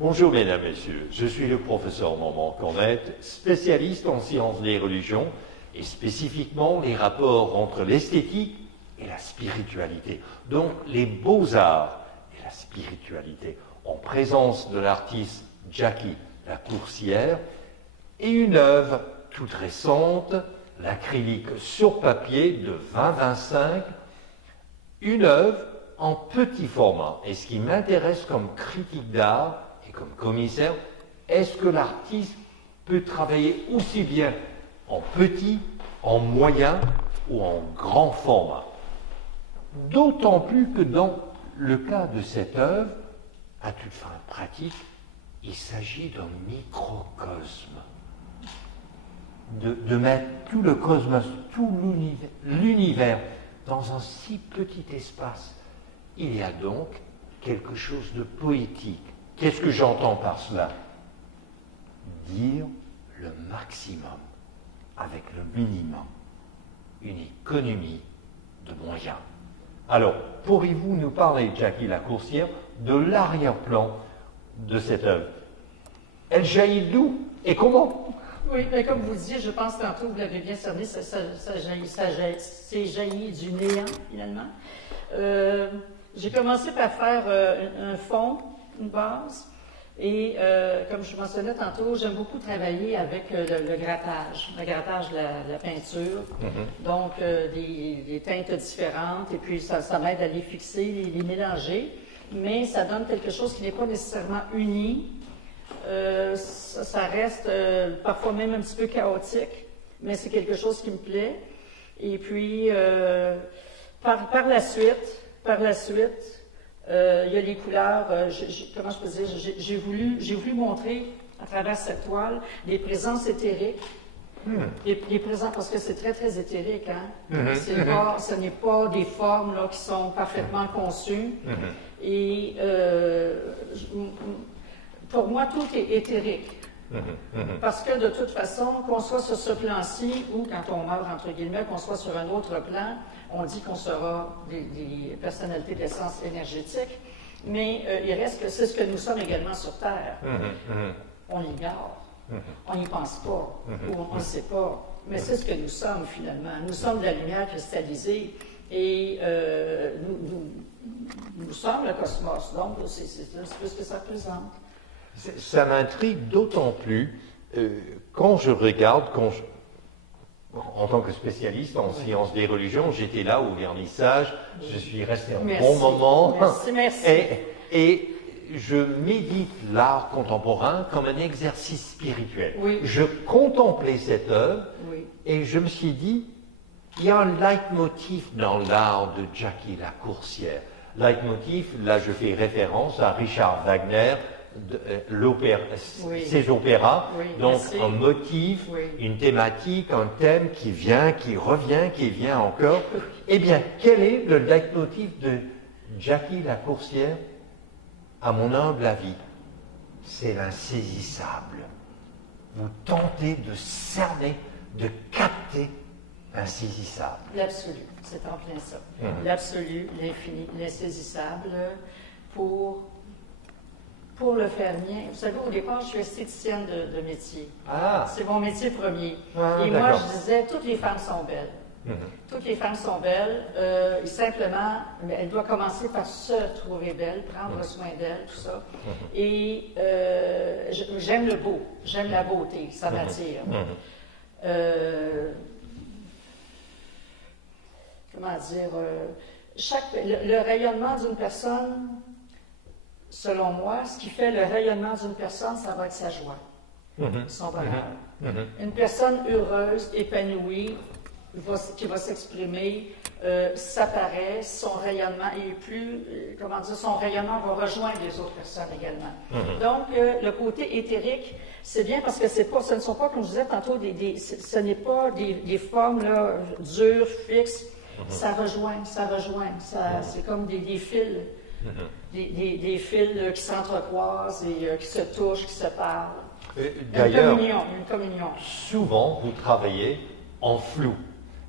Bonjour mesdames, messieurs, je suis le professeur Normand Cornette, spécialiste en sciences des religions et spécifiquement les rapports entre l'esthétique et la spiritualité. Donc les beaux-arts et la spiritualité, en présence de l'artiste Jackie Lacourcière et une œuvre toute récente, l'acrylique sur papier de 2025, une œuvre en petit format. Et ce qui m'intéresse comme critique d'art et comme commissaire, est-ce que l'artiste peut travailler aussi bien en petit, en moyen ou en grand format? D'autant plus que dans le cas de cette œuvre, à toute fin pratique, il s'agit d'un microcosme. De mettre tout le cosmos, tout l'univers dans un si petit espace. Il y a donc quelque chose de poétique. Qu'est-ce que j'entends par cela? Dire le maximum avec le minimum. Une économie de moyens. Alors, pourriez-vous nous parler, Jackie Lacourcière, de l'arrière-plan de cette œuvre? Elle jaillit d'où et comment? Oui, mais comme vous le disiez, je pense tantôt, vous l'avez bien cerné, c'est jailli du néant, finalement. J'ai commencé par faire un fond, une base, et comme je mentionnais tantôt, j'aime beaucoup travailler avec le grattage de la peinture, donc des teintes différentes, et puis ça m'aide à les fixer, les mélanger, mais ça donne quelque chose qui n'est pas nécessairement uni. Ça reste parfois même un petit peu chaotique, mais c'est quelque chose qui me plaît. Et puis, par la suite, il y a les couleurs, comment je peux dire, j'ai voulu montrer à travers cette toile des présences éthériques. Les présences, parce que c'est très, très éthérique, hein? Ce n'est pas des formes là, qui sont parfaitement conçues. Et pour moi, tout est éthérique. Parce que de toute façon, qu'on soit sur ce plan-ci ou quand on meurt, entre guillemets, qu'on soit sur un autre plan, on dit qu'on sera des personnalités d'essence énergétique, mais il reste que c'est ce que nous sommes également sur Terre. On l'ignore, on n'y pense pas, ou on ne sait pas, mais c'est ce que nous sommes finalement. Nous sommes de la lumière cristallisée et nous sommes le cosmos, donc c'est ce que ça représente. Ça m'intrigue d'autant plus quand je regarde, en tant que spécialiste en sciences des religions, j'étais là au vernissage, je suis resté un bon moment. Merci. Et je médite l'art contemporain comme un exercice spirituel. Je contemplais cette œuvre et je me suis dit, il y a un leitmotiv dans l'art de Jackie Lacourcière. Leitmotiv, là je fais référence à Richard Wagner, ses opéras, donc un motif, une thématique, un thème qui vient, qui revient, qui vient encore. Eh bien, quel est le leitmotiv de Jackie Lacourcière? À mon humble avis, c'est l'insaisissable. Vous tentez de cerner, de capter l'insaisissable. L'absolu, c'est en plein ça. L'absolu, l'infini, l'insaisissable, pour le faire mien. Vous savez, au départ, je suis esthéticienne de métier. C'est mon métier premier. Et moi, je disais, toutes les femmes sont belles. Toutes les femmes sont belles. Simplement, elle doit commencer par se trouver belle, prendre soin d'elle, tout ça. Et j'aime le beau, j'aime la beauté, ça m'attire. Comment dire, le rayonnement d'une personne, selon moi, ce qui fait le rayonnement d'une personne, ça va être sa joie, son bonheur. Une personne heureuse, épanouie, qui va s'exprimer, s'apparaît, son rayonnement est plus, son rayonnement va rejoindre les autres personnes également. Donc, le côté éthérique, c'est bien parce que ce ne sont pas, comme je disais tantôt, ce n'est pas des formes là, dures, fixes. Ça rejoint, c'est comme des fils, des fils qui s'entrecroisent et qui se touchent, qui se parlent. D'ailleurs, une communion. Souvent, vous travaillez en flou.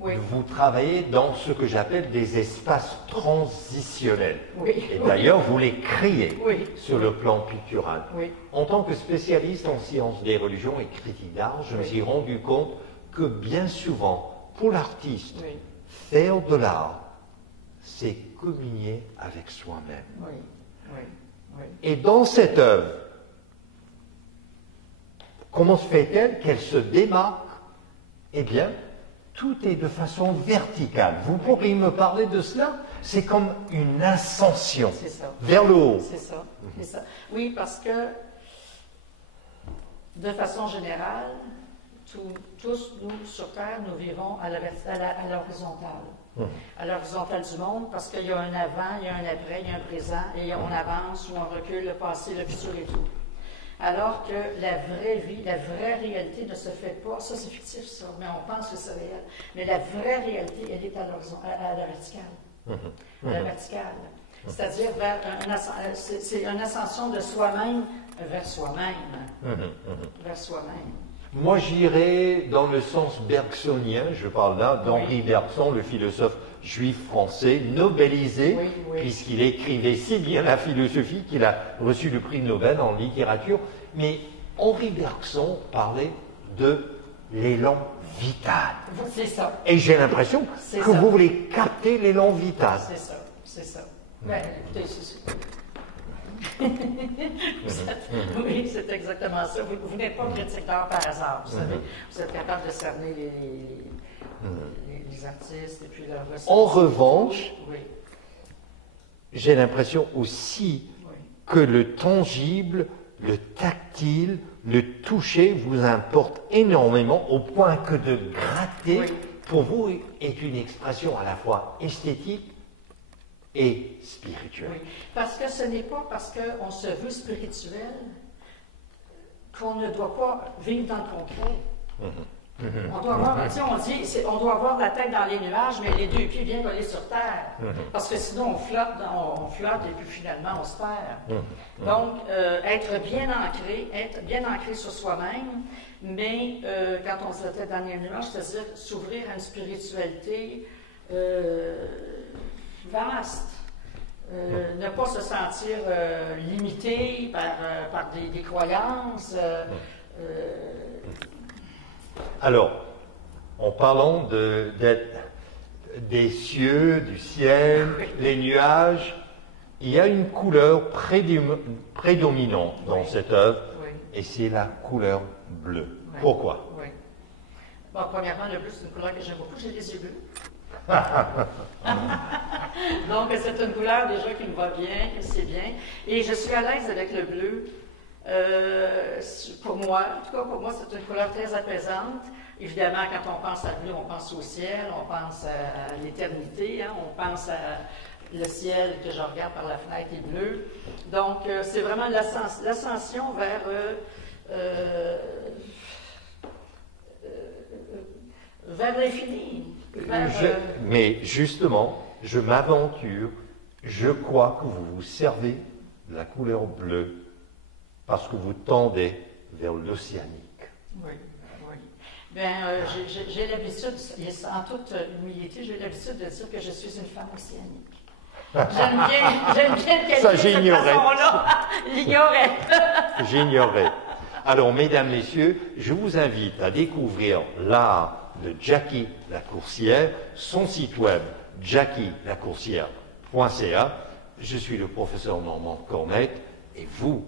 Oui. Vous travaillez dans ce que j'appelle des espaces transitionnels. Oui. Et d'ailleurs, vous les créez Oui. sur le plan pictural. Oui. En tant que spécialiste en sciences des religions et critique d'art, je me suis rendu compte que bien souvent, pour l'artiste, Oui. faire de l'art, c'est communier avec soi-même. Oui. Oui. Oui. Et dans cette œuvre, comment se fait-elle qu'elle se démarque? Eh bien, tout est de façon verticale. Vous pourriez me parler de cela? C'est comme une ascension C'est ça. vers le haut. C'est ça. C'est ça. Oui, parce que, de façon générale, tous, nous, sur Terre, nous vivons à l'horizontale. À l'horizontale du monde, parce qu'il y a un avant, il y a un après, il y a un présent, et on avance ou on recule, le passé, le futur et tout. Alors que la vraie vie, la vraie réalité ne se fait pas, ça c'est fictif ça, mais on pense que c'est réel, mais la vraie réalité, elle est à la verticale. À la verticale. C'est-à-dire c'est une ascension de soi-même vers soi-même. Vers soi-même. Moi, j'irais dans le sens bergsonien, je parle là d'Henri Bergson, le philosophe juif français, nobelisé, puisqu'il écrivait si bien la philosophie qu'il a reçu le prix Nobel en littérature. Mais Henri Bergson parlait de l'élan vital. C'est ça. Et j'ai l'impression que vous voulez capter l'élan vital. C'est ça, c'est ça. Ben, écoutez, oui, c'est exactement ça. Vous n'êtes pas critique d'art par hasard, vous savez. Vous êtes capable de cerner les artistes et puis leur ressenti. En revanche, j'ai l'impression aussi que le tangible, le tactile, le toucher vous importe énormément au point que de gratter, pour vous, est une expression à la fois esthétique et spirituelle. Oui, parce que ce n'est pas parce qu'on se veut spirituel qu'on ne doit pas vivre dans le concret. On doit avoir, on doit avoir la tête dans les nuages, mais les deux pieds bien collés sur terre. Parce que sinon, on flotte et puis finalement, on se perd. Donc, être bien ancré sur soi-même, mais quand on se la tête dans les nuages, c'est-à-dire s'ouvrir à une spiritualité vaste. Ne pas se sentir limité par des croyances. Alors, en parlant des cieux, du ciel, les nuages, il y a une couleur prédominante dans cette œuvre, et c'est la couleur bleue. Pourquoi? Bon, premièrement, le bleu, c'est une couleur que j'aime beaucoup. J'ai les yeux bleus. Donc, c'est une couleur déjà qui me va bien, que c'est bien. Et je suis à l'aise avec le bleu. Pour moi, en tout cas pour moi, c'est une couleur très apaisante. Évidemment, quand on pense à bleu, on pense au ciel, on pense à l'éternité, on pense à le ciel que je regarde par la fenêtre est bleu. Donc, c'est vraiment l'ascension vers l'infini. Mais justement, je m'aventure, je crois que vous vous servez de la couleur bleue parce que vous tendez vers l'océanique. Oui, oui. Bien, j'ai l'habitude, en toute humilité, j'ai l'habitude de dire que je suis une femme océanique. J'aime bien le ça, j'ignorais. L'ignorais. J'ignorais. Alors, mesdames, messieurs, je vous invite à découvrir l'art de Jackie Lacourcière, son site web jackielacourcière.ca. Je suis le professeur Normand Cornette et vous,